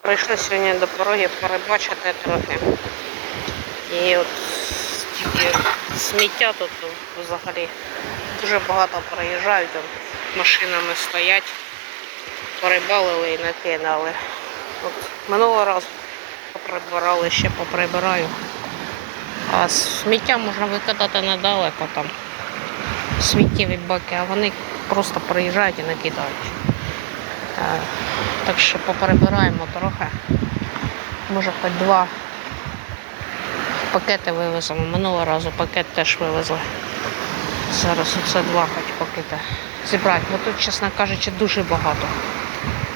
Прийшли сьогодні до пороги перебачити трохи. І от тільки сміття тут взагалі дуже багато проїжджають, там машинами стоять, перебалили і накидали. От минулого разу поприбирали, ще поприбираю. А сміття можна викидати недалеко там. Сміттєві баки, а вони просто приїжджають і накидають. Е, Так що поперебираємо трохи. Може хоч два пакети вивеземо. Минулого разу пакет теж вивезли. Зараз оце два хоч пакети зібрати. Бо тут, чесно кажучи, дуже багато.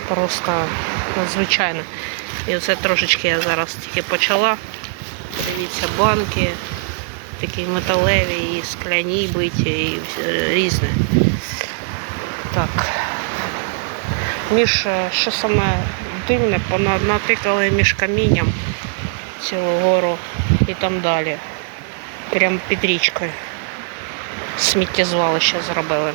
Просто надзвичайно. І оце трошечки я зараз тільки почала. Дивіться, банки, такі металеві, і скляні биті, і всі- різне. Так. Між, е, що саме дивне, натикали між камінням цілу гору і там далі. Прямо під річкою. Сміттєзвалище зробили.